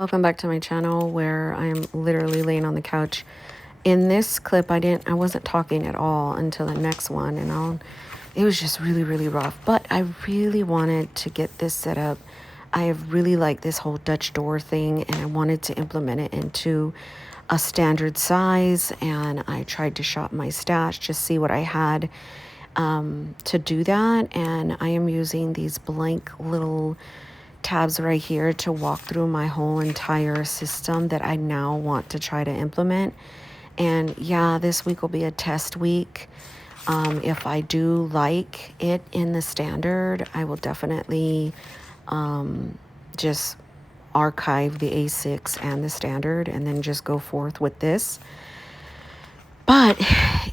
Welcome back to my channel where I'm literally laying on the couch. In this clip, I wasn't talking at all until the next one, and it was just really rough. But I really wanted to get this set up. I have really liked this whole Dutch door thing, and I wanted to implement it into a standard size. And I tried to shop my stash, just see what I had to do that. And I am using these blank little tabs right here to walk through my whole entire system that I now want to try to implement. And yeah, this week will be a test week. If I do like it in the standard, I will definitely just archive the A6 and the standard and then just go forth with this. But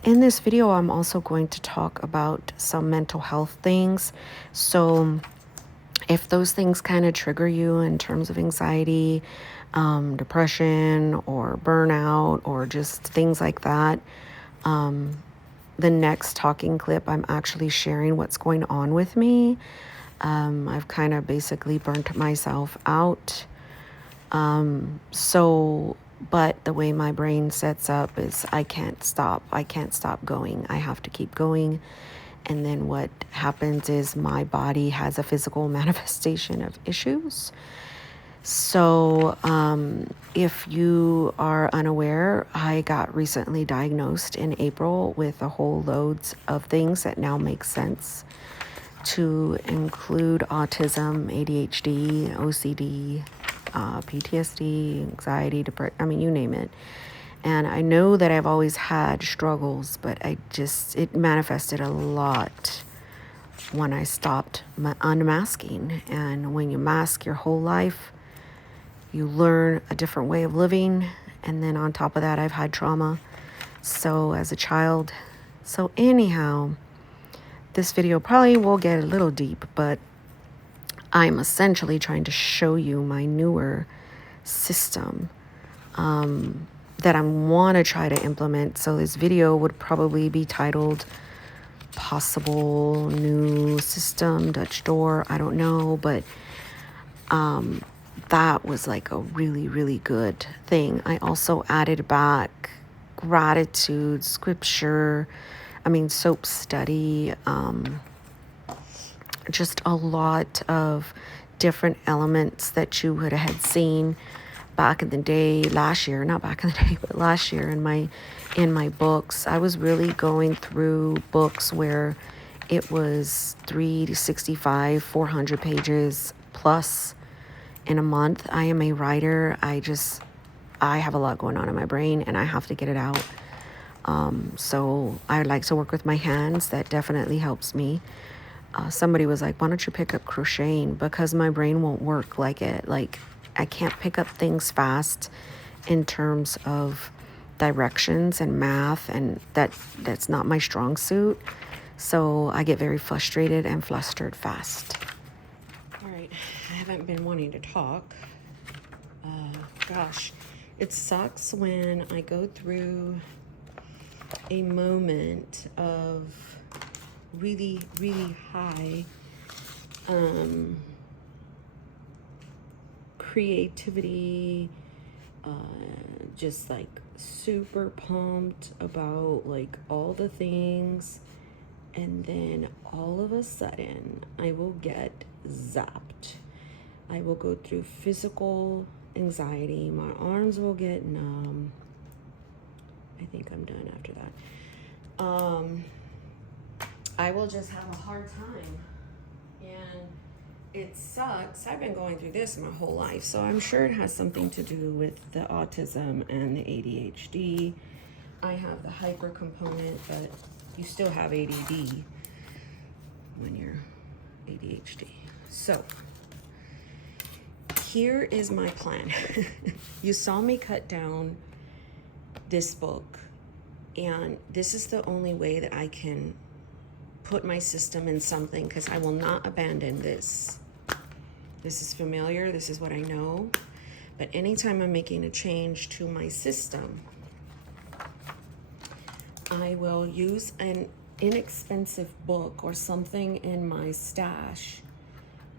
in this video, I'm also going to talk about some mental health things. So if those things kind of trigger you in terms of anxiety, depression, or burnout, or just things like that, the next talking clip, I'm actually sharing what's going on with me. I've kind of basically burnt myself out. But the way my brain sets up is I can't stop going. I have to keep going. And then what happens is my body has a physical manifestation of issues. So if you are unaware, I got recently diagnosed in April with a whole loads of things that now make sense, to include autism, ADHD, OCD, PTSD, anxiety, depression, you name it. And I know that I've always had struggles, but it manifested a lot when I stopped unmasking. And when you mask your whole life, you learn a different way of living. And then on top of that, I've had trauma. So as a child. So anyhow, this video probably will get a little deep, but I'm essentially trying to show you my newer system that I want to try to implement. So this video would probably be titled Possible New System, Dutch Door. I don't know, but that was like a really good thing. I also added back gratitude, scripture, soap study, just a lot of different elements that you would have seen back in the day, last year in my books. I was really going through books where it was 365, 400 pages plus in a month. I am a writer. I have a lot going on in my brain and I have to get it out. So I like to work with my hands. That definitely helps me. Somebody was like, why don't you pick up crocheting? Because my brain won't work like it. Like, I can't pick up things fast in terms of directions and math, and that's not my strong suit. So I get very frustrated and flustered fast. All right, I haven't been wanting to talk. Gosh, it sucks when I go through a moment of really high creativity, just like super pumped about like all the things, and then all of a sudden I will get zapped. I will go through physical anxiety. My arms will get numb. I think I'm done after that. I will just have a hard time, and it sucks. I've been going through this my whole life, so I'm sure it has something to do with the autism and the ADHD. I have the hyper component, but you still have ADD when you're ADHD. So here is my plan. You saw me cut down this book, and this is the only way that I can put my system in something, because I will not abandon this. This is familiar, this is what I know, but anytime I'm making a change to my system, I will use an inexpensive book or something in my stash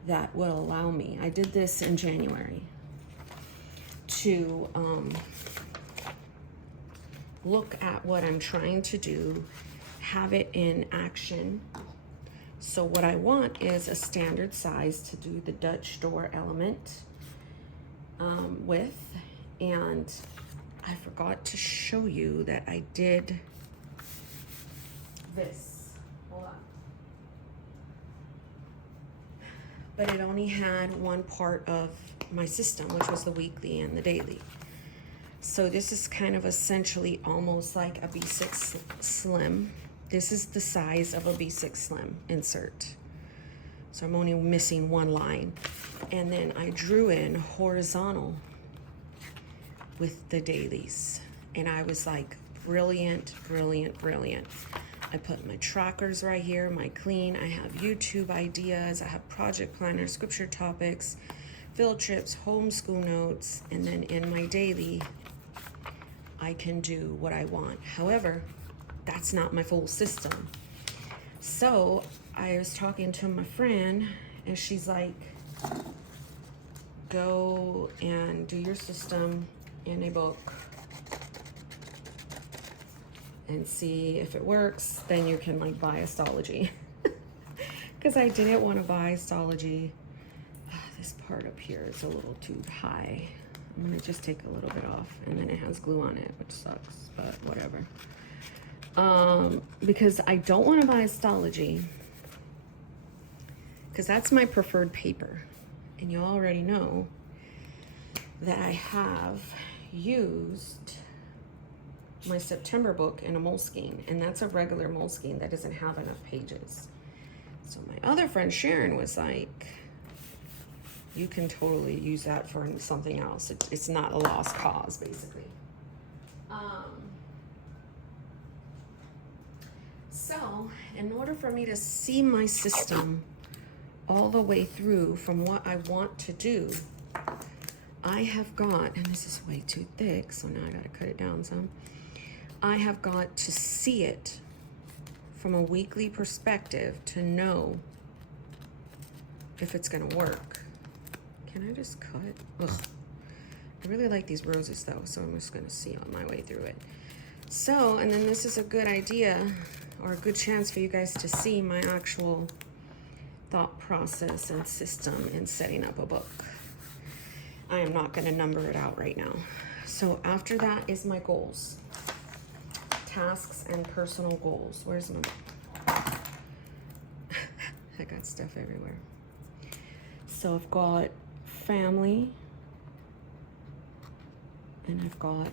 that will allow me. I did this in January. to look at what I'm trying to do, have it in action. So what I want is a standard size to do the Dutch door element with. And I forgot to show you that I did this. Hold on. But it only had one part of my system, which was the weekly and the daily. So this is kind of essentially almost like a B6 Slim. This is the size of a B6 Slim insert. So I'm only missing one line. And then I drew in horizontal with the dailies. And I was like, brilliant, brilliant, brilliant. I put my trackers right here, my clean. I have YouTube ideas. I have project planner, scripture topics, field trips, homeschool notes. And then in my daily, I can do what I want. However, that's not my full system. So I was talking to my friend and she's like, go and do your system in a book and see if it works. Then you can like buy astrology. Because I didn't want to buy astrology. This part up here is a little too high. I'm gonna just take a little bit off, and then it has glue on it, which sucks, but whatever. Because I don't want to buy astrology, because that's my preferred paper. And you already know that I have used my September book in a Moleskine, and that's a regular Moleskine that doesn't have enough pages. So my other friend Sharon was like, you can totally use that for something else. It's not a lost cause, basically. So in order for me to see my system all the way through from what I want to do, I have got, and this is way too thick, so now I gotta cut it down some. I have got to see it from a weekly perspective to know if it's gonna work. Can I just cut? Ugh. I really like these roses though, so I'm just gonna see on my way through it. So, and then this is a good idea or a good chance for you guys to see my actual thought process and system in setting up a book. I am not gonna number it out right now. So after that is my goals. Tasks and personal goals. Where's my book? I got stuff everywhere. So I've got family, and I've got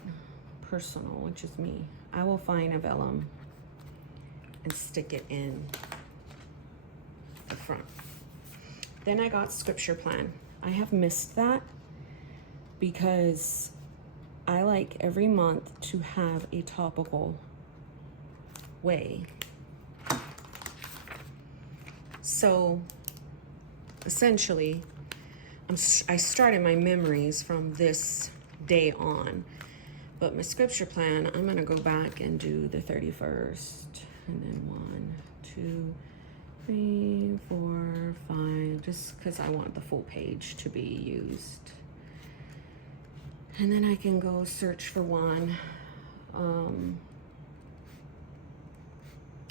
personal, which is me. I will find a vellum and stick it in the front. Then I got scripture plan. I have missed that because I like every month to have a topical way. So essentially, I started my memories from this day on, but my scripture plan, I'm gonna go back and do the 31st, and then 1, 2, 3, 4, 5, just because I want the full page to be used. And then I can go search for one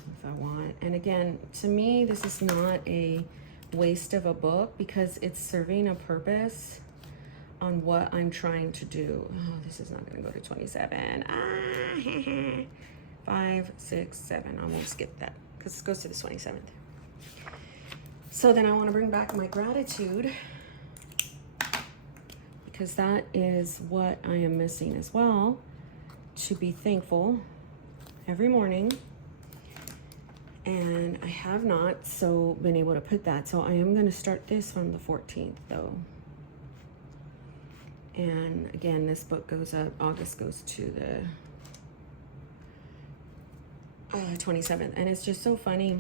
if I want. And again, to me, this is not a waste of a book because it's serving a purpose on what I'm trying to do. Oh, this is not gonna go to 27. 5, 6, 7. I won't skip that because it goes to the 27th. So then I want to bring back my gratitude because that is what I am missing as well, to be thankful every morning. And I have not been able to put that. So I am going to start this from the 14th though. And again, this book goes up, August goes to the 27th. And it's just so funny.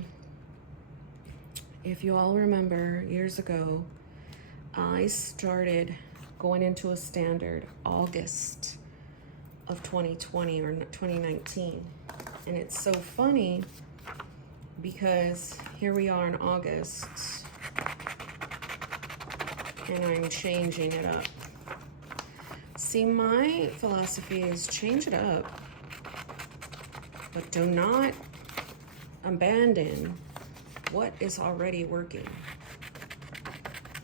If you all remember, years ago, I started going into a standard August of 2020 or 2019. And it's so funny because here we are in August and I'm changing it up. See, my philosophy is change it up, but do not abandon what is already working.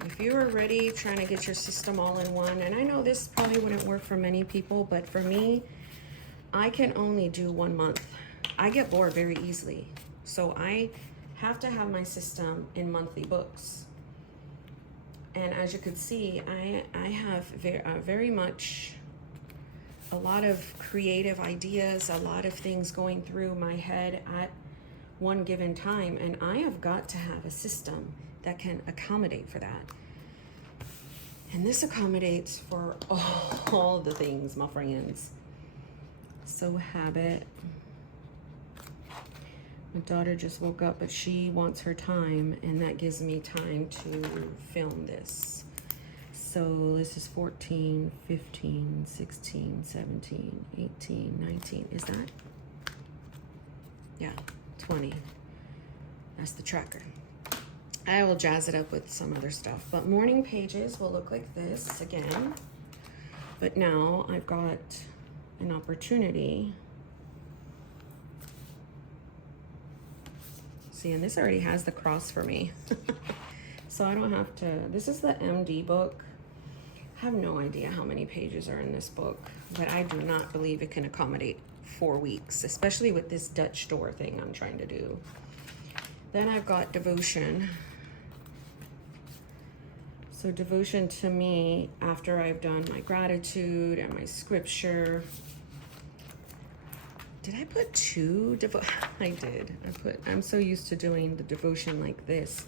If you are already trying to get your system all in one, and I know this probably wouldn't work for many people, but for me, I can only do 1 month. I get bored very easily. So I have to have my system in monthly books. And as you could see, I have very much a lot of creative ideas, a lot of things going through my head at one given time. And I have got to have a system that can accommodate for that. And this accommodates for all the things, my friends. So habit. My daughter just woke up, but she wants her time, and that gives me time to film this. So this is 14, 15, 16, 17, 18, 19. Is that? Yeah, 20. That's the tracker. I will jazz it up with some other stuff. But morning pages will look like this again. But now I've got an opportunity. See, and this already has the cross for me. So I don't have to, this is the MD book. I have no idea how many pages are in this book, but I do not believe it can accommodate 4 weeks, especially with this Dutch door thing I'm trying to do. Then I've got devotion. So devotion to me, after I've done my gratitude and my scripture. Did I put 2 I did. I'm so used to doing the devotion like this.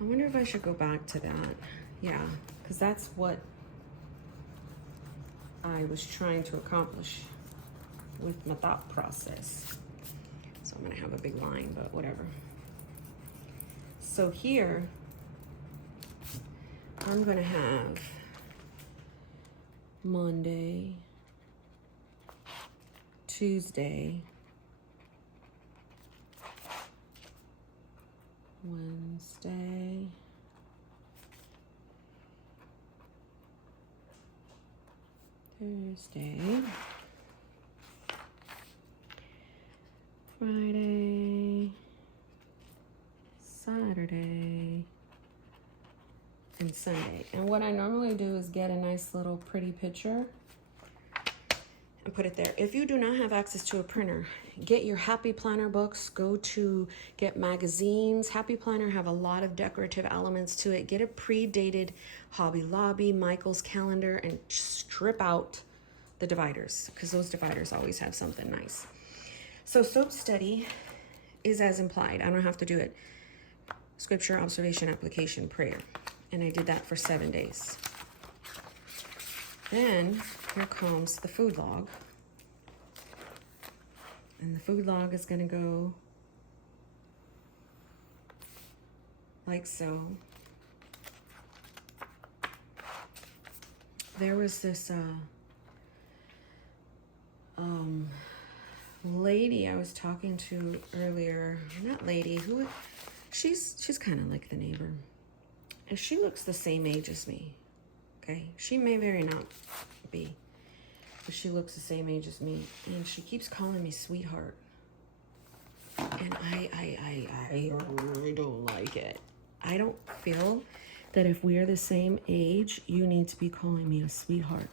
I wonder if I should go back to that. Yeah, because that's what I was trying to accomplish with my thought process. So I'm gonna have a big line, but whatever. So here, I'm gonna have Monday, Tuesday, Wednesday, Thursday, Friday, Saturday, and Sunday. And what I normally do is get a nice little pretty picture and put it there. If you do not have access to a printer, get your Happy Planner books. Go to get magazines. Happy Planner have a lot of decorative elements to it. Get a pre-dated Hobby Lobby, Michael's calendar, and strip out the dividers, because those dividers always have something nice. So soap study is as implied. I don't have to do it. Scripture, observation, application, prayer. And I did that for 7 days. Then here comes the food log. And the food log is going to go like so. There was this lady I was talking to earlier. Not lady, who she's kind of like the neighbor. And she looks the same age as me. Okay, she may very not be, but she looks the same age as me, and she keeps calling me sweetheart, and I don't like it. I don't feel that if we are the same age, you need to be calling me a sweetheart.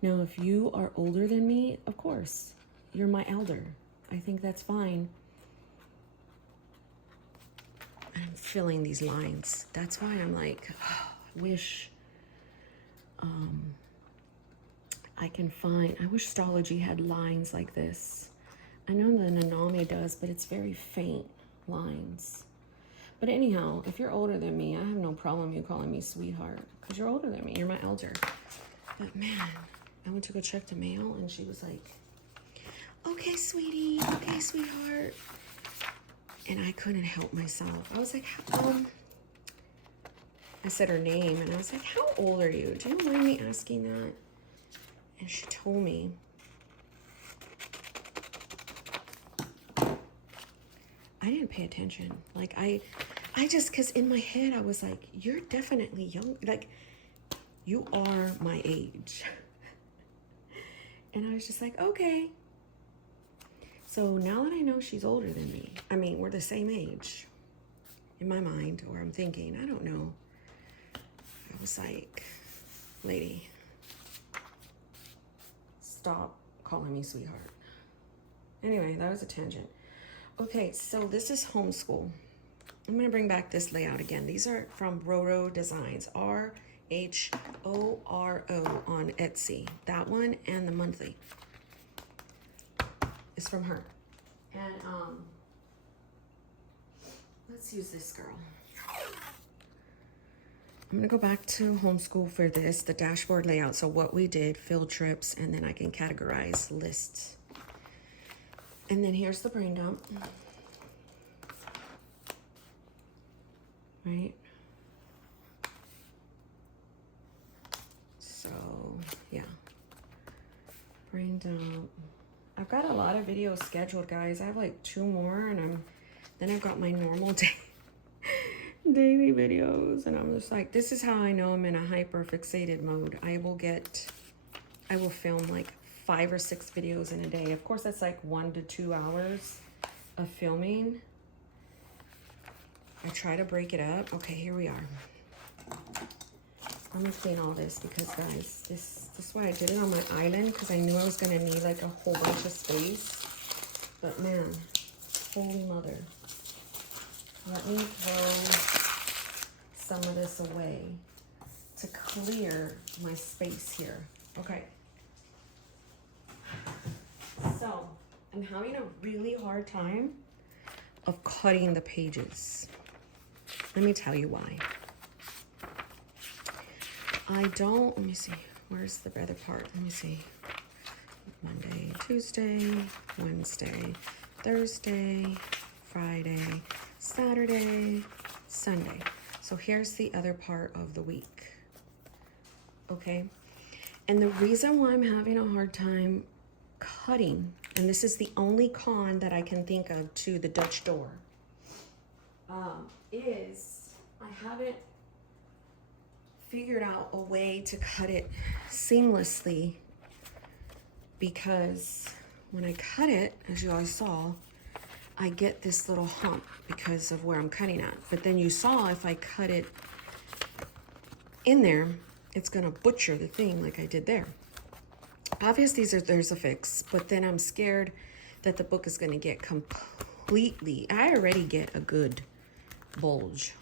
Now, if you are older than me, of course, you're my elder. I think that's fine. I'm filling these lines. That's why I'm like, oh, I wish I can find, I wish Stology had lines like this. I know the Nanami does, but it's very faint lines. But anyhow, if you're older than me, I have no problem you calling me sweetheart, because you're older than me, you're my elder. But man, I went to go check the mail, and she was like, okay, sweetie, okay, sweetheart. And I couldn't help myself. I was like, I said her name, and I was like, how old are you? Do you mind me asking that? And she told me. I didn't pay attention. Like, I just, because in my head, I was like, you're definitely young. Like, you are my age. And I was just like, okay. So now that I know she's older than me, I mean, we're the same age in my mind, or I'm thinking, I don't know. I was like, lady, stop calling me sweetheart. Anyway, that was a tangent. Okay, so this is homeschool. I'm gonna bring back this layout again. These are from Roro Designs, RHORO on Etsy. That one and the monthly is from her. And let's use this girl. I'm gonna go back to homeschool for this, the dashboard layout. So what we did, field trips, and then I can categorize lists. And then here's the brain dump. Right? So, yeah. Brain dump. I've got a lot of videos scheduled, guys. I have like 2 more, and then I've got my normal daily videos, and I'm just like, this is how I know I'm in a hyper fixated mode. I will film like 5 or 6 videos in a day. Of course, that's like 1 to 2 hours of filming. I try to break it up. Okay, here we are. I'm gonna clean all this because, guys, this is why I did it on my island, because I knew I was gonna need like a whole bunch of space. But man, holy mother. Let me throw some of this away to clear my space here. Okay. So, I'm having a really hard time of cutting the pages. Let me tell you why. Let me see, where's the better part? Let me see. Monday, Tuesday, Wednesday, Thursday, Friday, Saturday, Sunday. So here's the other part of the week. Okay? And the reason why I'm having a hard time cutting, and this is the only con that I can think of to the Dutch door, is I haven't figured out a way to cut it seamlessly, because when I cut it, as you guys saw, I get this little hump because of where I'm cutting at. But then you saw if I cut it in there, it's gonna butcher the thing like I did there. Obviously, there's a fix, but then I'm scared that the book is gonna get completely, I already get a good bulge,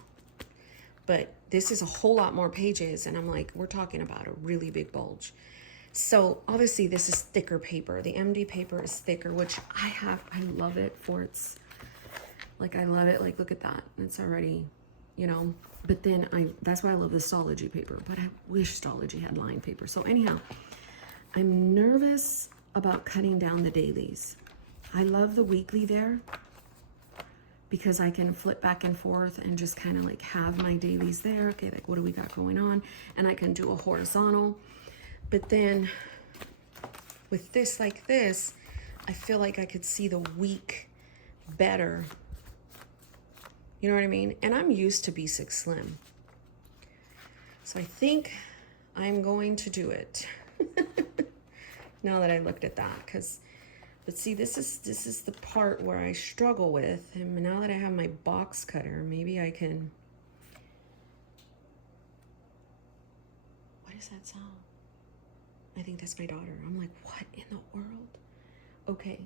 but this is a whole lot more pages, and I'm like, we're talking about a really big bulge. So obviously this is thicker paper. The MD paper is thicker, which I love it for its, like, I love it. Like, look at that. It's already, you know, but then that's why I love the Stology paper, but I wish Stology had lined paper. So anyhow, I'm nervous about cutting down the dailies. I love the weekly there, because I can flip back and forth and just kind of like have my dailies there. Okay, like what do we got going on? And I can do a horizontal. But then with this like this, I feel like I could see the week better. You know what I mean? And I'm used to B6 Slim. So I think I'm going to do it. Now that I looked at that, but see, this is the part where I struggle with, and now that I have my box cutter, maybe I can. What is that sound? I think that's my daughter. I'm like, what in the world? Okay,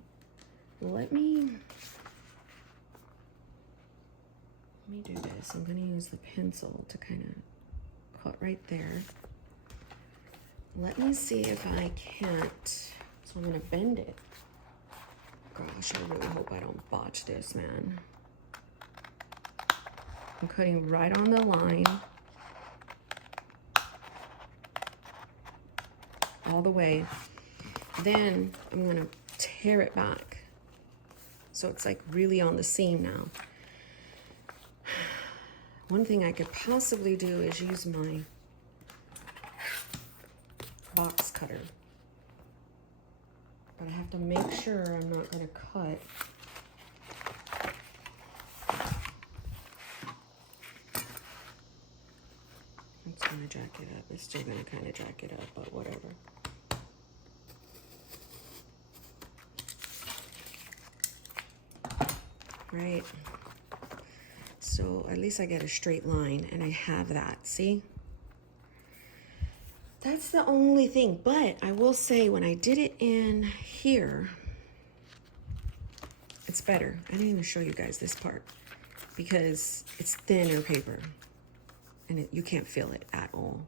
let me do this. I'm gonna use the pencil to kind of cut right there. Let me see if I can't. So I'm gonna bend it. Gosh, I really hope I don't botch this, man. I'm cutting right on the line. All the way. Then I'm gonna tear it back. So it's like really on the seam now. One thing I could possibly do is use my box cutter. But I have to make sure I'm not gonna cut. It's gonna jack it up. It's still gonna kind of jack it up, but whatever. right? So at least I get a straight line, and I have that, see? That's the only thing, but I will say when I did it in here, it's better. I didn't even show you guys this part because it's thinner paper and you can't feel it at all.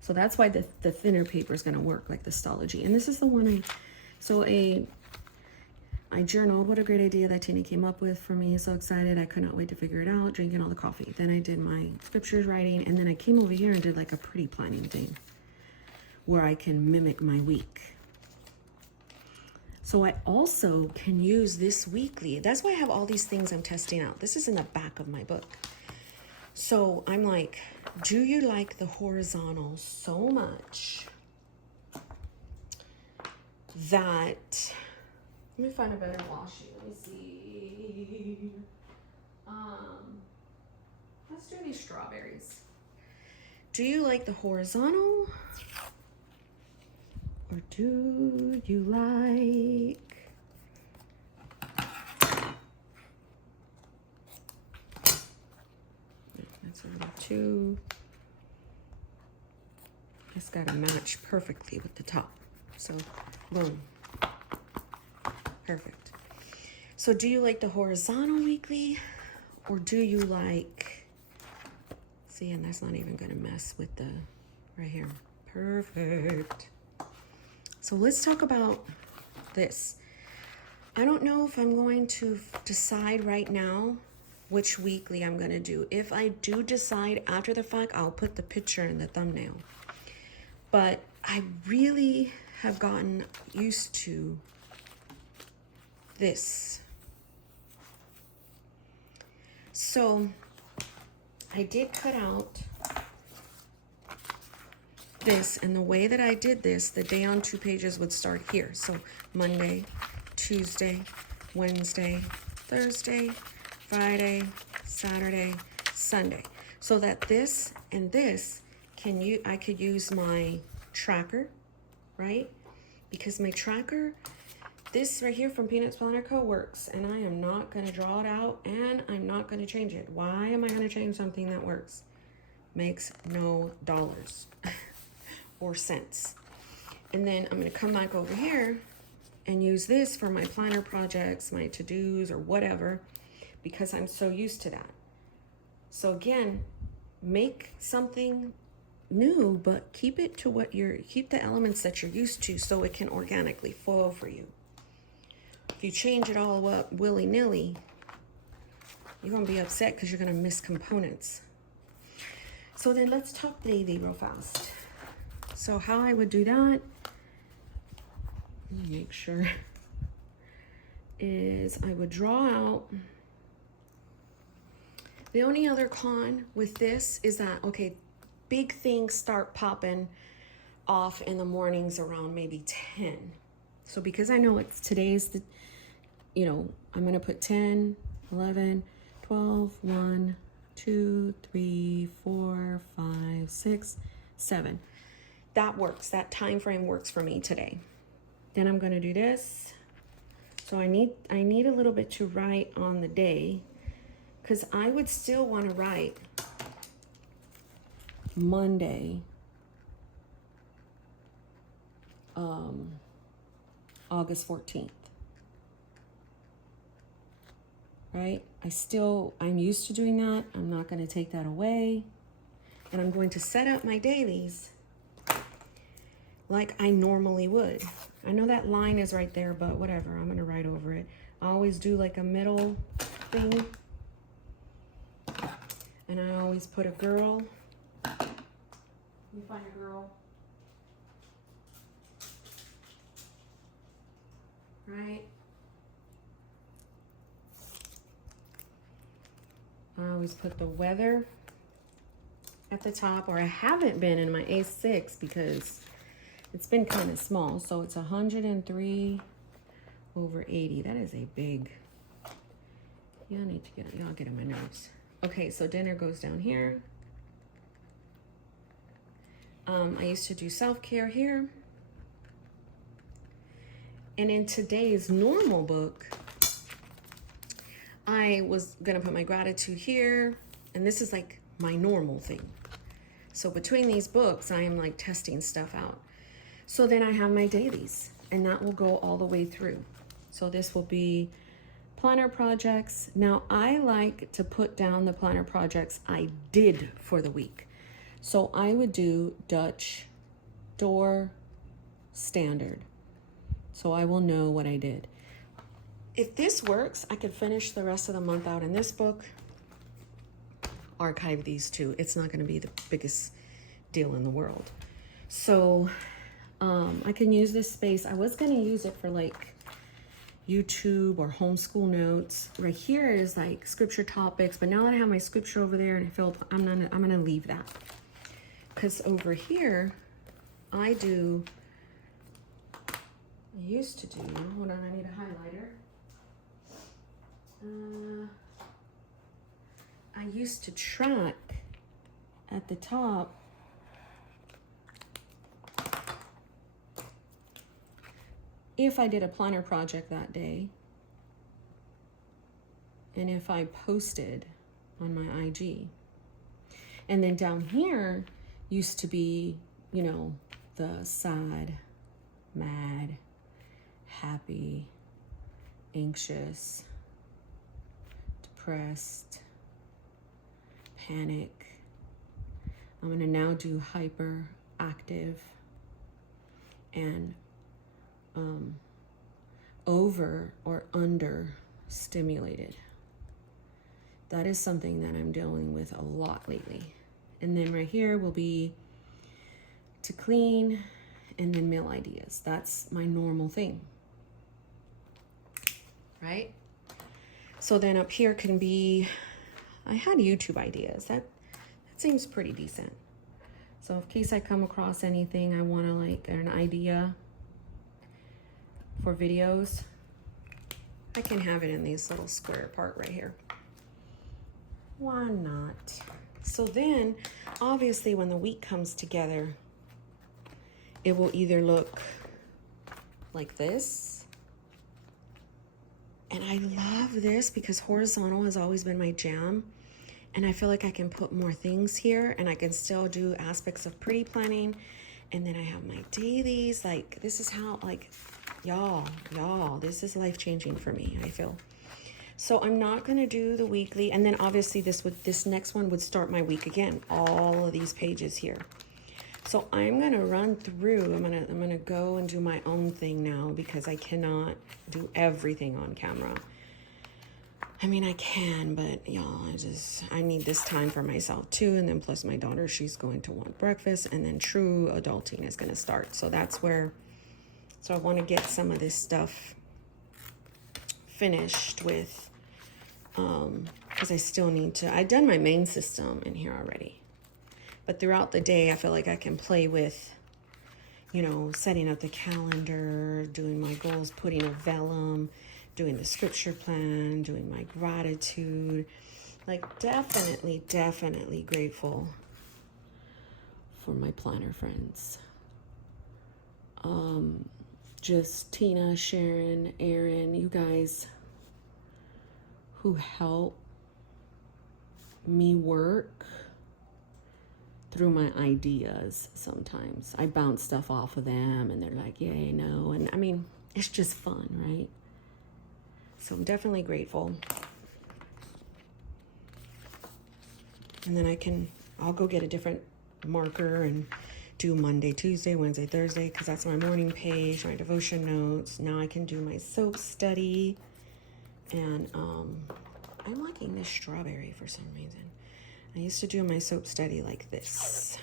So that's why the thinner paper is going to work, like the Stology. And this is the one I journaled. What a great idea that Tina came up with for me. So excited. I could not wait to figure it out, drinking all the coffee. Then I did my scriptures writing, and then I came over here and did like a pretty planning thing where I can mimic my week. So I also can use this weekly. That's why I have all these things I'm testing out. This is in the back of my book. So I'm like, do you like the horizontal so much that, let me find a better washi. Let me see. Let's do these strawberries. Do you like the horizontal? Or do you like that's a little too, it's got to match perfectly with the top. So boom, perfect. So do you like the horizontal weekly, or do you like, see, and that's not even going to mess with the right here. Perfect. So let's talk about this. I don't know if I'm going to decide right now which weekly I'm going to do. If I do decide after the fact, I'll put the picture in the thumbnail. But I really have gotten used to this. So I did cut out this, and the way that I did this, the day on 2 pages would start here. So Monday, Tuesday, Wednesday, Thursday, Friday, Saturday, Sunday. So that this and this I could use my tracker, right? Because my tracker, this right here from Peanuts Planner Co. works, and I am not going to draw it out, and I'm not going to change it. Why am I going to change something that works? Makes no dollars. Or cents. And then I'm going to come back over here and use this for my planner projects, my to-dos or whatever, because I'm so used to that. So again, make something new, but keep it to keep the elements that you're used to so it can organically flow for you. If you change it all up willy-nilly, you're going to be upset because you're going to miss components. So then let's talk daily real fast. So how I would do that, let me make sure, is I would draw out. The only other con with this is that, okay, big things start popping off in the mornings around maybe 10. So because I know it's today's, I'm going to put 10, 11, 12, 1, 2, 3, 4, 5, 6, 7. That works. That time frame works for me today. Then I'm going to do this. So I need a little bit to write on the day, because I would still want to write Monday, August 14th. Right? I'm used to doing that. I'm not going to take that away. And I'm going to set up my dailies like I normally would. I know that line is right there, but whatever, I'm gonna write over it. I always do like a middle thing. And I always put a girl. Let me find a girl. Right? I always put the weather at the top, or I haven't been in my A6 because it's been kind of small. So it's 103 over 80. That is a big, y'all get on my nerves. Okay, so dinner goes down here. I used to do self-care here. And in today's normal book, I was gonna put my gratitude here, and this is like my normal thing. So between these books, I am like testing stuff out. So then I have my dailies, and that will go all the way through. So this will be planner projects. Now I like to put down the planner projects I did for the week. So I would do Dutch, door, standard. So I will know what I did. If this works, I could finish the rest of the month out in this book, archive these two. It's not going to be the biggest deal in the world. So I can use this space. I was going to use it for like YouTube or homeschool notes. Right here is like scripture topics, but now that I have my scripture over there and I felt I'm gonna leave that, because over here I used to do, hold on, I need a highlighter. I used to track at the top if I did a planner project that day and if I posted on my IG. And then down here used to be, you know, the sad, mad, happy, anxious, depressed, panic. I'm gonna now do hyperactive and over or under stimulated. That is something that I'm dealing with a lot lately. And then right here will be to clean, and then meal ideas. That's my normal thing, right? So then up here can be, I had YouTube ideas. That seems pretty decent. So in case I come across anything I want to like, an idea for videos, I can have it in this little square part right here. Why not? So then obviously when the week comes together, it will either look like this. And I love this because horizontal has always been my jam. And I feel like I can put more things here and I can still do aspects of pretty planning. And then I have my dailies. Like this is how, like, y'all, this is life-changing for me, I feel. So I'm not gonna do the weekly. And then obviously this next one would start my week again. All of these pages here. So I'm gonna run through, I'm gonna go and do my own thing now because I cannot do everything on camera. I mean, I can, but y'all, I need this time for myself too. And then plus my daughter, she's going to want breakfast, and then true adulting is gonna start. So that's where, so I wanna get some of this stuff finished with, because I still need to, I've done my main system in here already. But throughout the day, I feel like I can play with, you know, setting up the calendar, doing my goals, putting a vellum, doing the scripture plan, doing my gratitude. Like definitely grateful for my planner friends. Just Tina, Sharon, Aaron, you guys who help me work through my ideas. Sometimes I bounce stuff off of them and they're like, yay, no. And I mean, it's just fun, right? So I'm definitely grateful. And then I'll go get a different marker and do Monday, Tuesday, Wednesday, Thursday, because that's my morning page, my devotion notes. Now I can do my soap study. And I'm liking this strawberry for some reason. I used to do my soap study like this.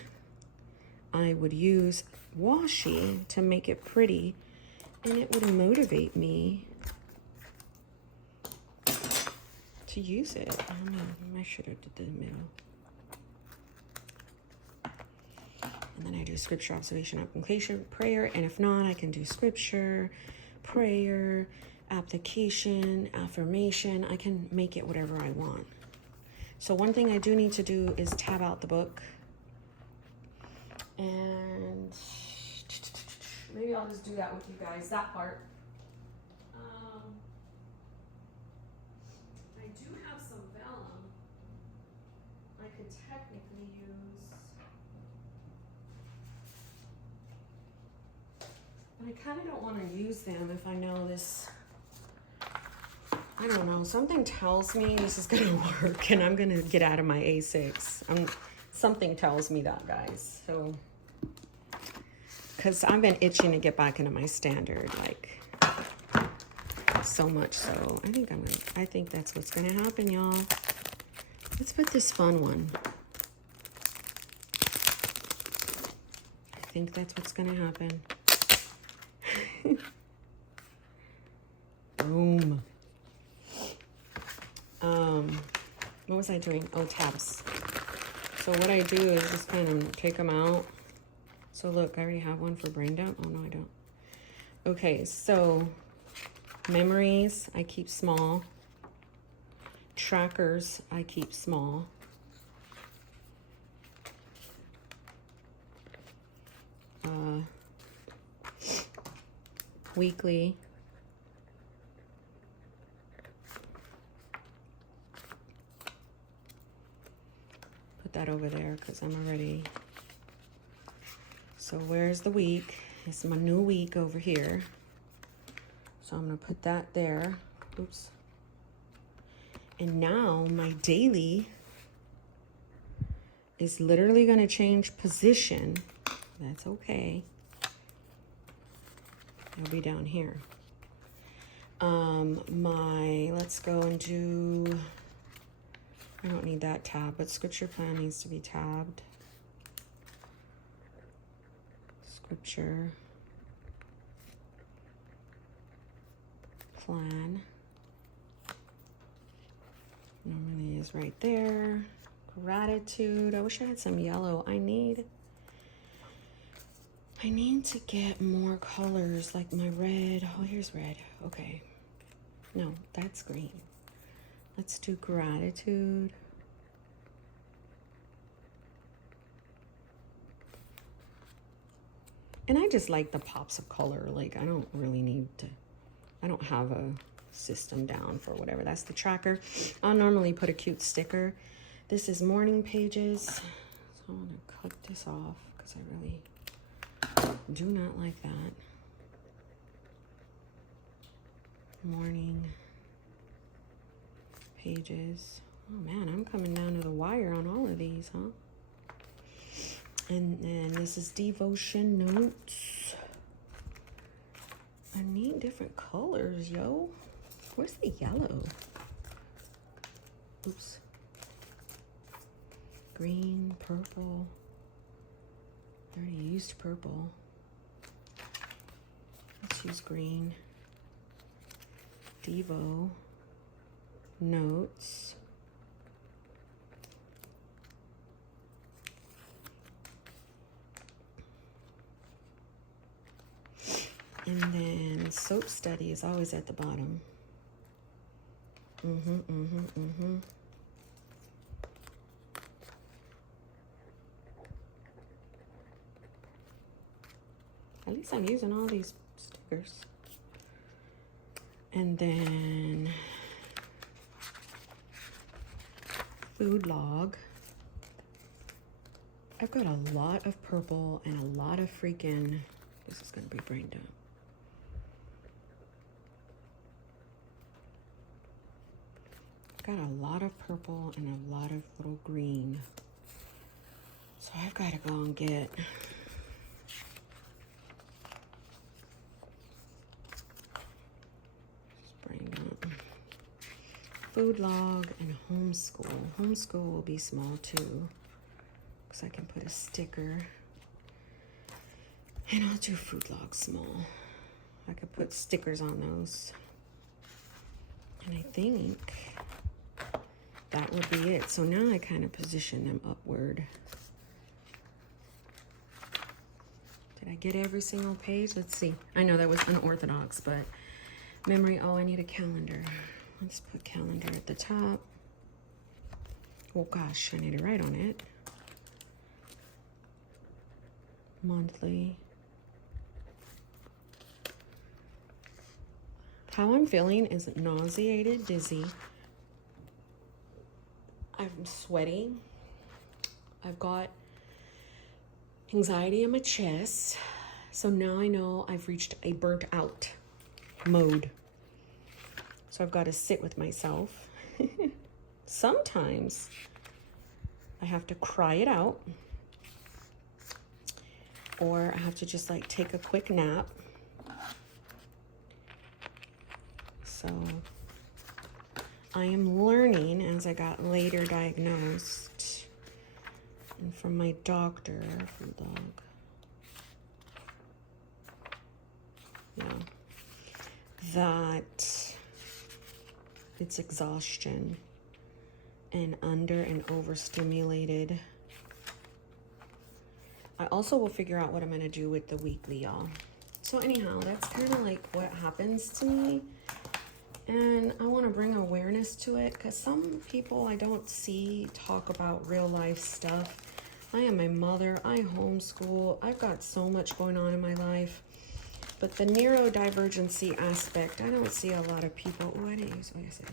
I would use washi to make it pretty, and it would motivate me to use it. I don't know, I should have did the middle. And then I do scripture, observation, application, prayer, and if not, I can do scripture, prayer, application, affirmation. I can make it whatever I want. So one thing I do need to do is tab out the book. And maybe I'll just do that with you guys, that part. I technically use. But I kind of don't want to use them if I know this. I don't know. Something tells me this is going to work and I'm going to get out of my A6. Something tells me that, guys. So, because I've been itching to get back into my standard, like, so much so. I think that's what's going to happen, y'all. Let's put this fun one. I think that's what's going to happen. Boom. What was I doing? Oh, tabs. So what I do is just kind of take them out. So look, I already have one for brain dump. Oh, no, I don't. Okay, so memories, I keep small. Trackers, I keep small. Weekly. Put that over there because I'm already. So where's the week? It's my new week over here. So I'm going to put that there. Oops. And now my daily is literally going to change position. That's okay. It'll be down here. Let's go and do, I don't need that tab, but scripture plan needs to be tabbed. Scripture plan. Normally is right there. Gratitude. I wish I had some yellow. I need to get more colors, like my red. Oh, here's red. Okay. No, that's green. Let's do gratitude. And I just like the pops of color. Like, I don't really need to, I don't have a system down for whatever. That's the tracker. I'll normally put a cute sticker. This is morning pages. So I'm going to cut this off because I really do not like that. Morning pages. Oh man, I'm coming down to the wire on all of these, huh? And then this is devotion notes. I need different colors, yo. Where's the yellow? Oops. Green, purple. I already used purple. Let's use green. Devo. Notes. And then soap study is always at the bottom. At least I'm using all these stickers. And then food log. I've got a lot of purple and a lot of freaking, this is gonna be brain dump. Got a lot of purple and a lot of little green. So I've got to go and get food log and homeschool. Homeschool will be small too, because I can put a sticker. And I'll do food log small. I could put stickers on those. And I think that would be it. So now I kind of position them upward. Did I get every single page? Let's see. I know that was unorthodox, but memory, oh, I need a calendar. Let's put calendar at the top. Oh gosh, I need to write on it. Monthly. How I'm feeling is nauseated, dizzy. I'm sweaty. I've got anxiety in my chest. So now I know I've reached a burnt out mode. So I've got to sit with myself. Sometimes I have to cry it out, or I have to just like take a quick nap. So I am learning as I got later diagnosed, and from my doctor, from dog. Yeah. That it's exhaustion and under and overstimulated. I also will figure out what I'm going to do with the weekly, y'all. So anyhow, that's kind of like what happens to me. And I want to bring awareness to it because some people I don't see talk about real life stuff. I am a mother. I homeschool. I've got so much going on in my life. But the neurodivergency aspect, I don't see a lot of people. Oh, I didn't use what I said.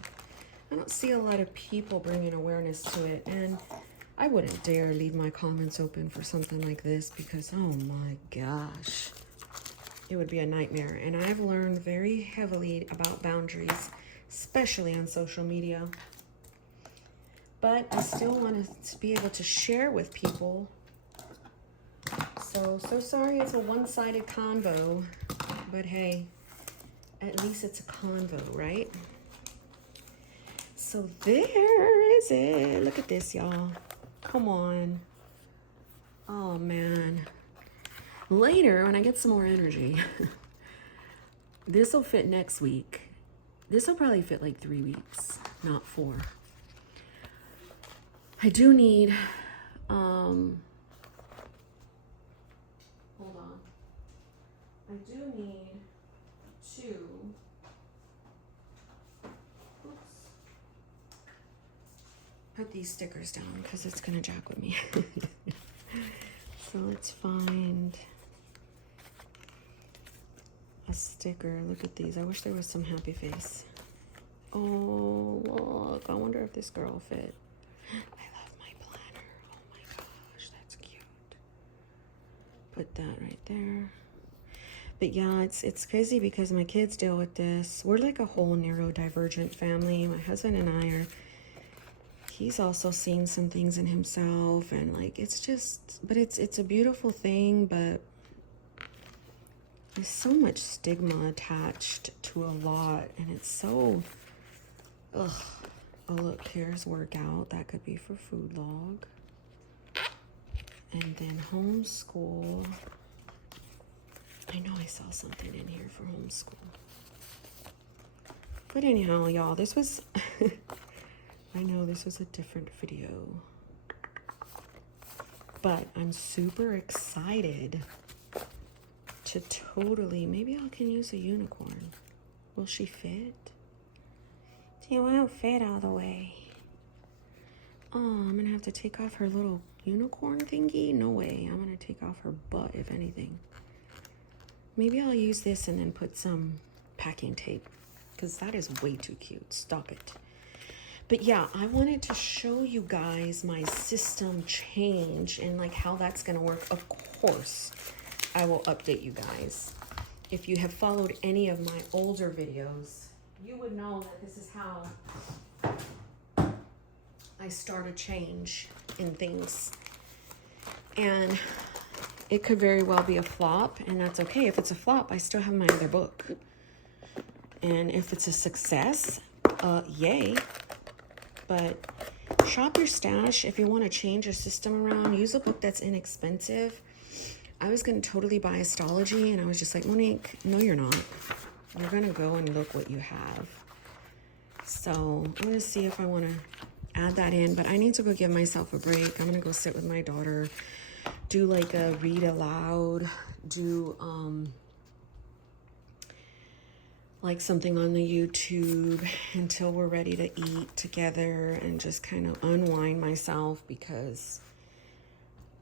I don't see a lot of people bringing awareness to it. And I wouldn't dare leave my comments open for something like this because, oh my gosh, it would be a nightmare. And I've learned very heavily about boundaries, especially on social media. But I still want to be able to share with people. So sorry it's a one-sided convo, but hey, at least it's a convo, right? So there is it. Look at this, y'all. Come on. Oh, man. Later, when I get some more energy, this will fit next week. This will probably fit like 3 weeks, not 4. I do need, hold on. I do need to, put these stickers down because it's gonna jack with me. So let's find a sticker. Look at these. I wish there was some happy face. Oh, look. I wonder if this girl will fit. I love my planner. Oh my gosh, that's cute. Put that right there. But yeah, it's crazy because my kids deal with this. We're like a whole neurodivergent family. My husband and I are. He's also seen some things in himself, and like it's just, but it's a beautiful thing, but there's so much stigma attached to a lot, and it's so, ugh. Oh look, here's workout. That could be for food log. And then homeschool. I know I saw something in here for homeschool. But anyhow, y'all, this was, I know this was a different video. But I'm super excited to totally, maybe I can use a unicorn. Will she fit? She won't fit all the way. Oh, I'm gonna have to take off her little unicorn thingy? No way, I'm gonna take off her butt, if anything. Maybe I'll use this and then put some packing tape because that is way too cute. Stop it. But yeah, I wanted to show you guys my system change and like how that's gonna work. Of course, I will update you guys. If you have followed any of my older videos, you would know that this is how I start a change in things. And it could very well be a flop, and that's okay. If it's a flop, I still have my other book. And if it's a success, yay. But shop your stash. If you want to change your system around, use a book that's inexpensive. I was going to totally buy astrology, and I was just like, Monique, no, you're not. You're going to go and look what you have. So I'm going to see if I want to add that in, but I need to go give myself a break. I'm going to go sit with my daughter, do like a read aloud, do like something on the YouTube until we're ready to eat together and just kind of unwind myself because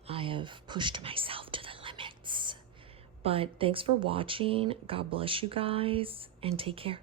I have pushed myself to the limits. But thanks for watching. God bless you guys and take care.